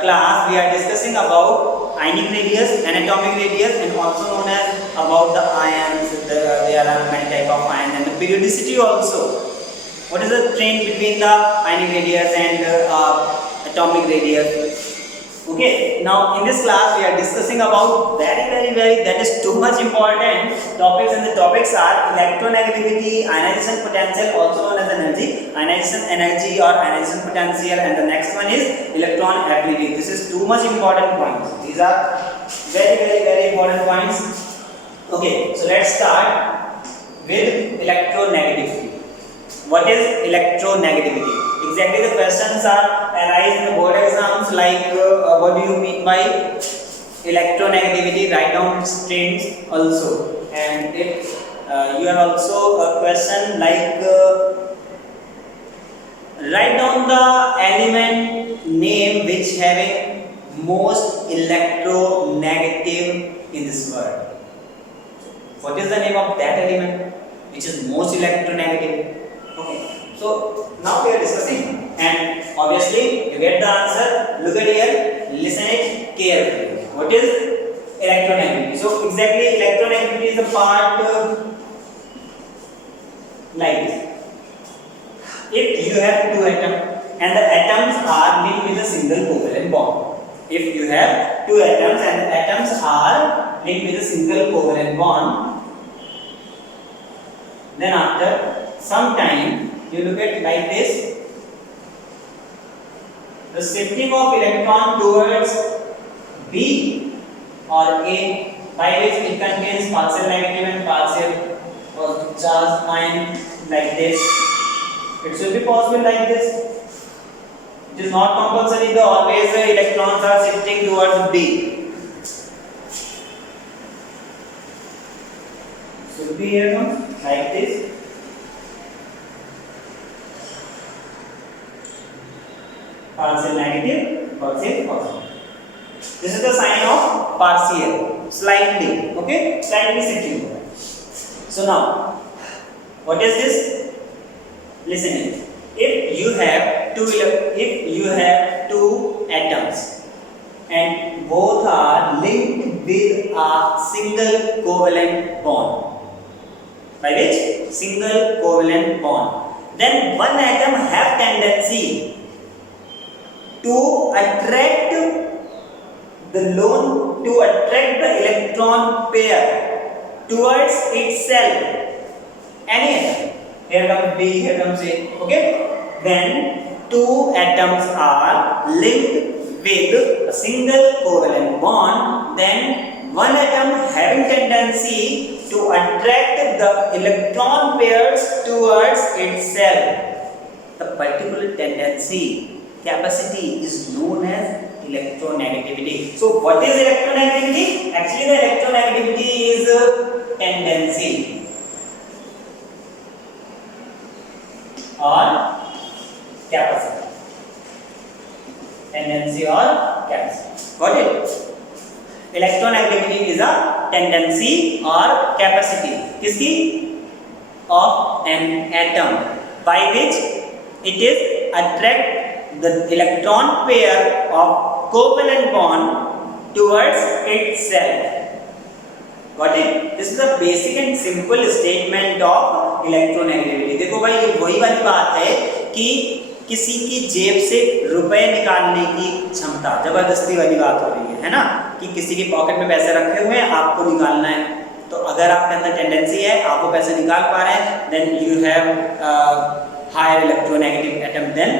class we are discussing about ionic radius and atomic radius, and also known as about the ions. There are many type of ions, and the periodicity also. What is the trend between the ionic radius and atomic radius? Okay, now in this class we are discussing about very that is too much important topics, and the topics are electronegativity, ionization potential, also known as energy, ionization energy or ionization potential, and the next one is electron affinity. This is too much important points. These are very important points. Okay, so let's start with electronegativity. What is electronegativity? Exactly, the questions are arise in the board exams, like what do you mean by electronegativity? Write down its terms also. And if you have also a question like write down the element name which having most electronegative in this world. What is the name of that element which is most electronegative? Okay, so now we are discussing, and obviously you get the answer. Look at here, listen it carefully. What is electronegativity? So exactly, electronegativity is a part like this. If you have two atoms and the atoms are linked with a single covalent bond. If you have two atoms and the atoms are linked with a single covalent bond, then after some time you look at like this, the shifting of electron towards B or A, by which it contains partial negative and partial charged ion, like this. It should be possible like this. It is not compulsory that always the electrons are shifting towards B. Should be here like this. Partial negative, partial positive. This is the sign of partial, slightly, okay, slightly shifting. So now, what is this? Listen it. If you have two atoms and both are linked with a single covalent bond, by which single covalent bond, then one atom have tendency to attract the electron pair towards itself. Any atom. Here comes B, here comes A. Okay? Then two atoms are linked with a single covalent bond. Then one atom having tendency to attract the electron pairs towards itself. The particular tendency, capacity is known as electronegativity. So what is electronegativity? Actually the electronegativity is tendency or capacity. Tendency or capacity. Got it? Electronegativity is a tendency or capacity. Kiski? Of an atom, by which it is attract the electron pair of covalent bond towards itself. Got it? This is a basic and simple statement of electronegativity. देखो भाई ये वही वाली बात है कि किसी की जेब से रुपए निकालने की क्षमता, जबरदस्ती वाली बात हो रही है ना, कि किसी की पॉकेट में पैसे रखे हुए हैं, आपको निकालना है, तो अगर आपके अंदर टेंडेंसी है, आप वो पैसे निकाल पा रहे हैं, then you have higher electronegative atom than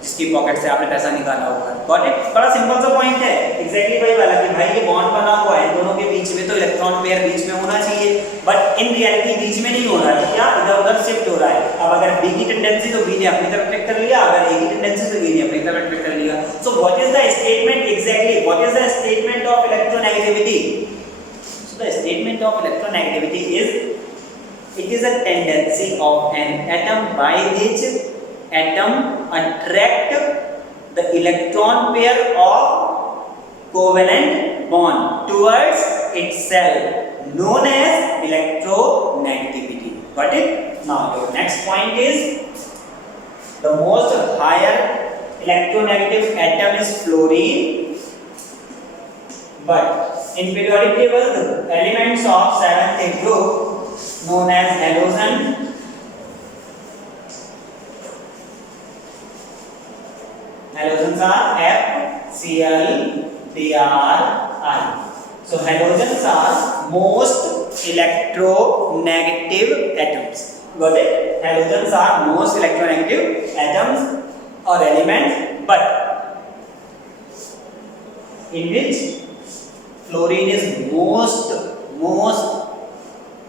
जिसकी पॉकेट से आपने पैसा निकाला होगा. Got it? बड़ा सिंपल सा पॉइंट है. एग्जैक्टली वही वाला कि भाई ये बॉन्ड बना हुआ है, दोनों के बीच में तो इलेक्ट्रॉन पेयर बीच में होना चाहिए, बट इन रियलिटी बीच में नहीं हो रहा है. क्या इधर उधर शिफ्ट हो रहा है. अब अगर बी की टेंडेंसी तो बी ने अपनी तरफ अट्रैक्ट कर लिया, अगर ए की टेंडेंसी तो ए ने अपनी तरफ अट्रैक्ट कर लिया. So what is the statement exactly? What is the statement of electronegativity? So the statement of electronegativity is it is a tendency of an atom by which atom attract the electron pair of covalent bond towards itself, known as electronegativity. Got it? Now your next point is the most higher electronegative atom is fluorine, but in periodic table the elements of 7th group known as halogen, halogens are FCl, Dri. So halogens are most electronegative atoms. Got it? Halogens are most electronegative atoms or elements, but in which fluorine is most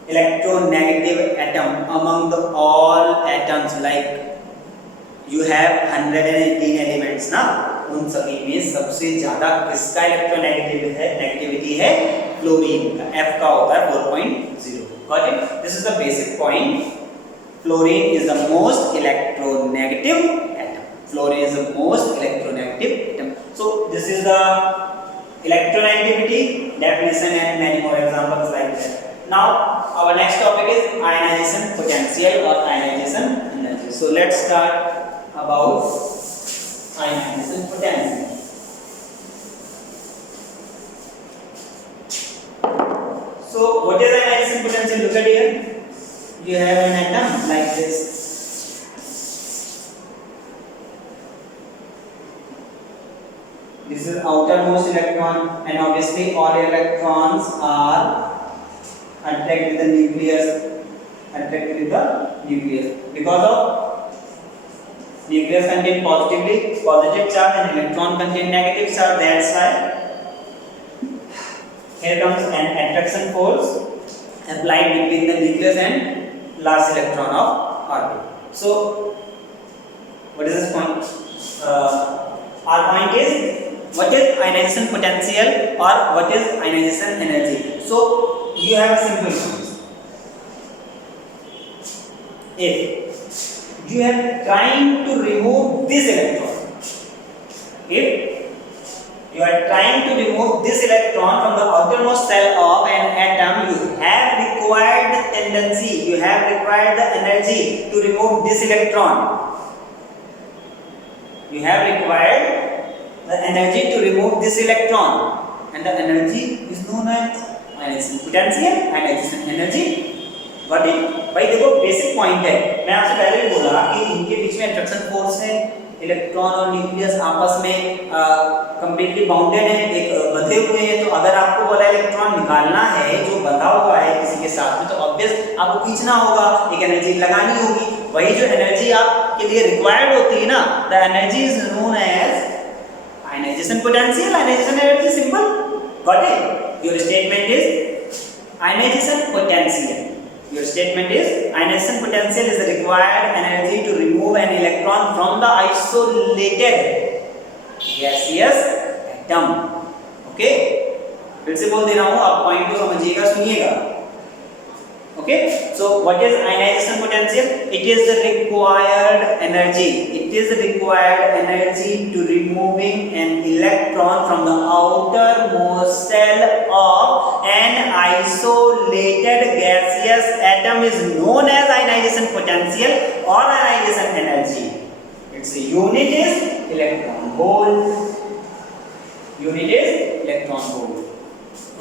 electronegative atom among the all atoms. Like you have 118 elements ना, उन सभी में सबसे ज्यादा किसका electronegativity है? Fluorine का. F का होता है 4.0. Got it? This is the basic point. Fluorine is the most electronegative atom. Fluorine is the most electronegative atom. So this is the electronegativity definition and many more examples like that. Now our next topic is ionization potential or ionization energy. So let's start about ionization potential. So what is ionization potential? Look at here. You have an atom like this. This is outermost electron, and obviously all electrons are attracted with the nucleus. Because of nucleus contain positive charge and electron contain negative charge. That's why here comes an attraction force applied between the nucleus and last electron of orbit. So what is this point? Our point is, what is ionization potential or what is ionization energy? So you have a simple point. If you are trying to remove this electron, if you are trying to remove this electron from the outermost cell of an atom, you have required the tendency, you have required the energy to remove this electron. You have required the energy to remove this electron, and the energy is known as ionization potential, ionization energy. Got it? भाई देखो basic point है, मैं आपसे पहले भी बोला कि इनके बीच में अट्रैक्शन फोर्स है, इलेक्ट्रॉन और न्यूक्लियस आपस में कंप्लीटली बाउंडेड है, एक बंधे हुए हैं. तो अगर आपको बोला इलेक्ट्रॉन निकालना है जो बंधा हुआ है किसी के साथ में, तो ऑब्वियस आपको खींचना होगा, एक एनर्जी लगानी होगी. वही जो एनर्जी आपके लिए रिक्वायर्ड होती है ना, the energy is known as ionization potential, ionization energy. Simple. Got it? Your statement is ionization potential. Your statement is ionization potential is the required energy to remove an electron from the isolated gaseous atom. Okay? फिर से बोल दे रहा हूँ, आप point को समझिएगा, सुनिएगा. Okay? So what is ionization potential? It is the required energy. It is the required energy to removing an electron from the outermost cell of an isolated gaseous atom is known as ionization potential or ionization energy. Its unit is electron volt. Unit is electron volt.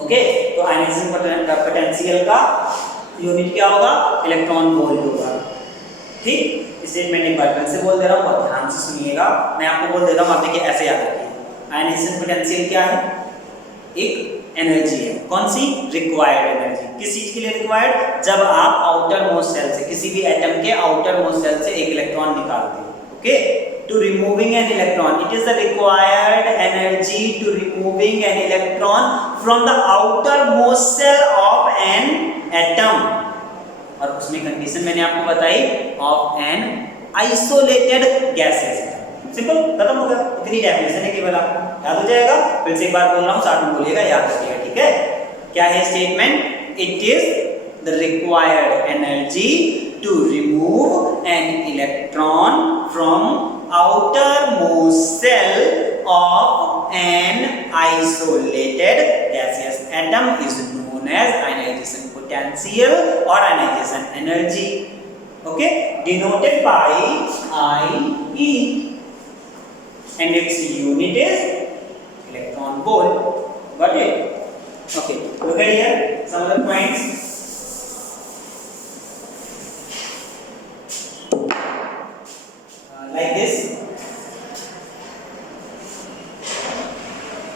Okay? तो ionization potential का unit क्या होगा? Electron volt होगा. ठीक, statement एक बार फिर से बोल दे रहा हूँ, बहुत ध्यान से सुनिएगा. मैं आपको बोल देता हूँ, आप देखिए ऐसे याद रखिए. आयनाइजेशन पोटेंशियल क्या है? एक एनर्जी है. कौन सी? Required energy. किस चीज के लिए रिक्वायर्ड? जब आप आउटर मोस्ट सेल से, किसी भी एटम के आउटर मोस्ट सेल से एक इलेक्ट्रॉन निकालते हैं. Okay, to removing an electron, it is the required energy to removing an electron from the outermost cell of an atom. और उसमें कंडीशन मैंने आपको बताई, of an isolated gaseous atom. Simple, खत्म हो गया. इतनी डेफिनेशन है, केवल आपको याद हो जाएगा. फिर से एक बार बोल रहा हूँ, साथ में बोलिएगा, याद रखिएगा. ठीक है? क्या है statement? It is the required energy to remove an electron from outermost cell of an isolated gaseous atom is ionization potential or ionization energy, okay, denoted by IE, and its unit is electron volt. Got it? Okay, look at here some other points. Like this.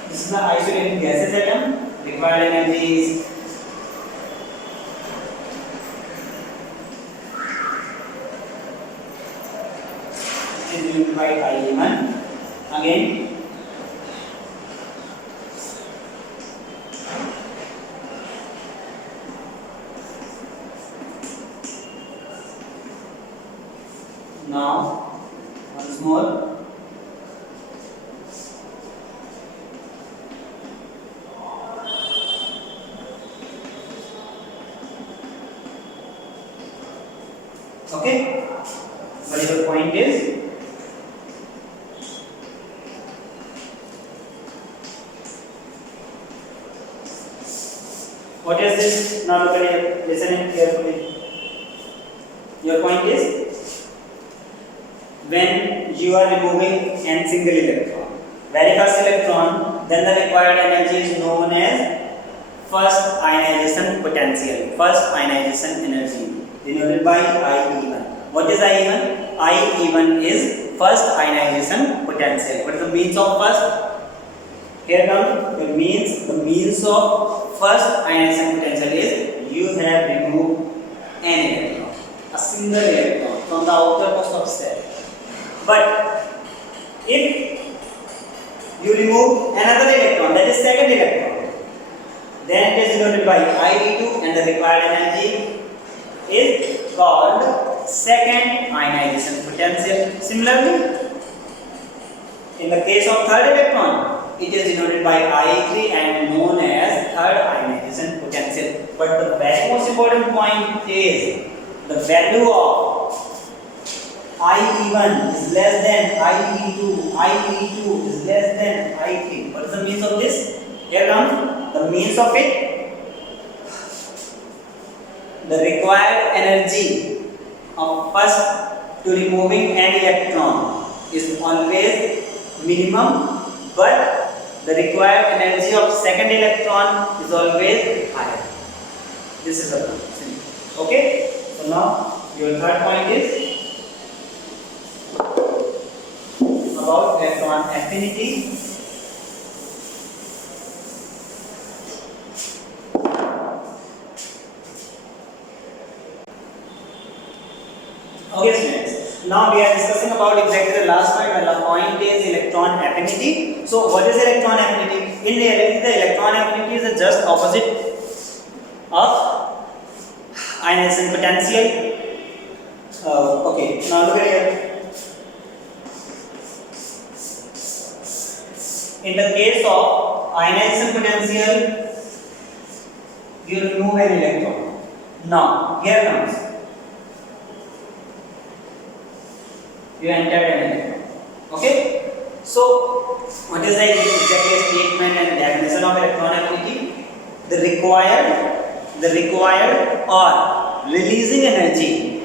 This is the isolated gases atom. Required energy is by I1. Again, now once more. Okay, but the point is what is this? Now look at here, listen carefully. Your point is when you are removing n single electron, very first electron, then the required energy is known as first ionization potential, first ionization energy, denoted by IE1. What is IE1? IE1 is first ionization potential. What is the means of first? Here comes the means of first ionization potential is you have removed an electron, a single electron from the outermost of cell. But if you remove another electron, that is second electron, then it is denoted by IE2 and the required energy is called second ionization potential. Similarly, in the case of third electron, it is denoted by IE3 and known as third ionization potential. But the very most important point is the value of IE1 is less than IE2, IE2 is less than IE3. What is the means of this? Here comes the means of it. The required energy of first to removing an electron is always minimum, but the required energy of second electron is always higher. This is the point. Okay? So now your third point is about electron affinity. Okay students, now we are discussing about exactly the last point, and the point is electron affinity. So what is electron affinity? In reality, the electron affinity is the just opposite of ionization potential. Okay, now look at here. In the case of ionization potential, you remove an electron. Now here comes. You entered an electron. Okay? So, what is the exact statement and definition of electron affinity? The required or releasing energy.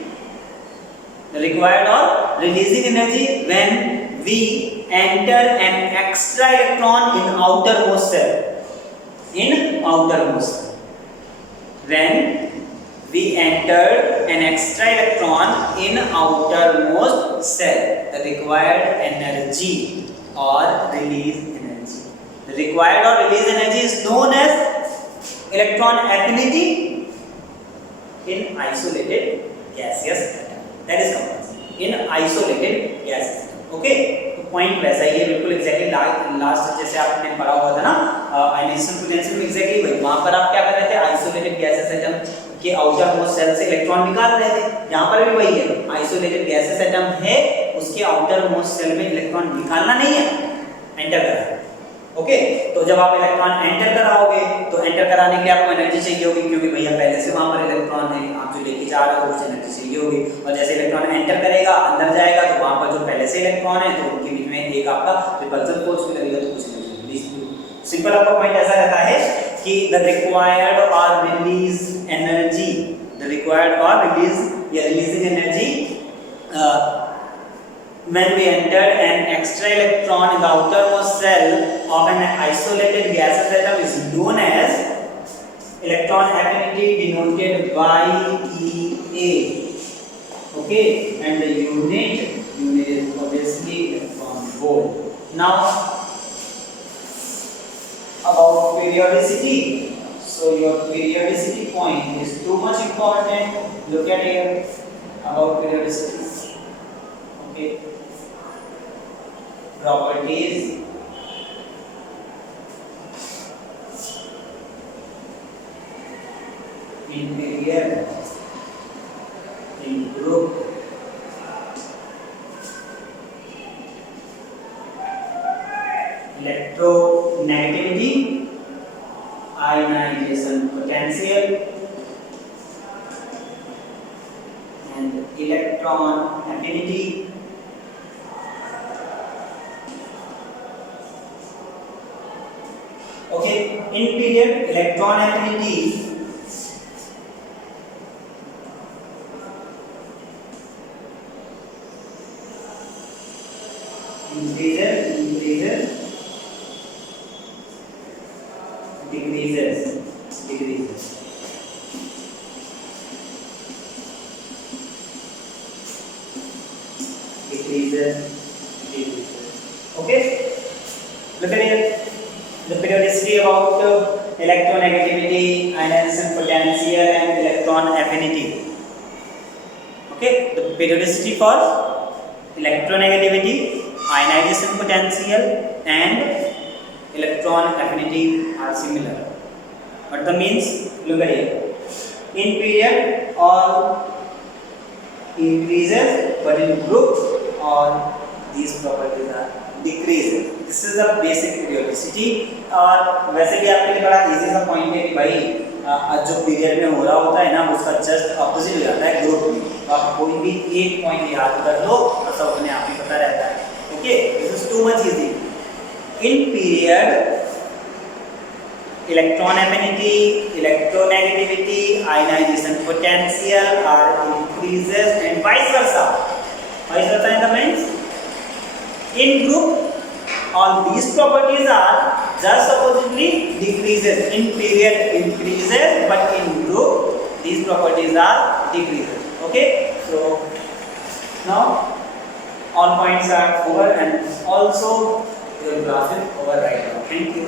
The required or releasing energy when we enter an extra electron in outermost cell. In outermost cell. When we entered an extra electron in outermost cell, the required energy or release energy. The required or release energy is known as electron affinity in isolated gaseous atom. That is compulsory. In isolated gaseous atom. Okay? तो point वैसा ही है, बिल्कुल exactly last जैसे आपने पढ़ा हुआ था ना आयनाइजेशन पोटेंशियल में, एग्जैक्टली वही. वहां पर आप क्या कर रहे थे? आइसोलेटेड गैसेस एटम के आउटर मोस्ट सेल से इलेक्ट्रॉन निकाल रहे थे. यहाँ पर भी वही है, आइसोलेटेड गैसेस एटम है, उसके आउटर मोस्ट सेल में इलेक्ट्रॉन निकालना नहीं है, एंटर करना है. ओके, तो जब आप इलेक्ट्रॉन एंटर कराओगे तो एंटर कराने के लिए आपको एनर्जी चाहिए होगी, क्योंकि भैया पहले से वहां पर इलेक्ट्रॉन है, आप जो लेके जा रहे हो उससे एनर्जी चाहिए होगी. और जैसे इलेक्ट्रॉन एंटर करेगा, अंदर जाएगा, तो वहां पर जो पहले से इलेक्ट्रॉन है तो उनके बीच में एक आपका रिपल्सन फोर्स भी लगेगा, तो कुछ एनर्जी. सिंपल आपका पॉइंट ऐसा रहता है कि द रिक्वायर्ड और release required or releasing energy when we enter an extra electron in the outermost cell of an isolated gaseous atom is known as electron affinity, denoted by EA. Okay, and the unit is obviously electron volt. Now about periodicity. So your periodicity point is too much important. Look at here about periodicity. Okay, properties. In period, in group, electronegativity, ionization potential, and electron affinity. Okay, in period, electron affinity increases, decreases. Okay, look at here. The periodicity about electronegativity, ionization potential, and electron affinity. Okay, the periodicity for electronegativity, ionization potential, and electron affinity are similar. What the means? Look at here. In period, all increases, but in group, all these properties are decreases. This is the basic periodicity. और वैसे भी आपके लिए बड़ा easy सा point है कि भाई जो पीरियड में हो रहा होता है ना उसका जस्ट अपोजिट हो जाता है ग्रुप में. तो आप कोई भी एक पॉइंट याद कर लो और सब अपने आप ही पता रहता है. Okay, this is too much easy. In period electron affinity, electronegativity, ionization potential are increases and vice versa. Vice versa in the means in group all these properties are just oppositely decreases. In period increases, but in group these properties are decreases. Okay, so now all points are over and also your graph is over right now. Thank you.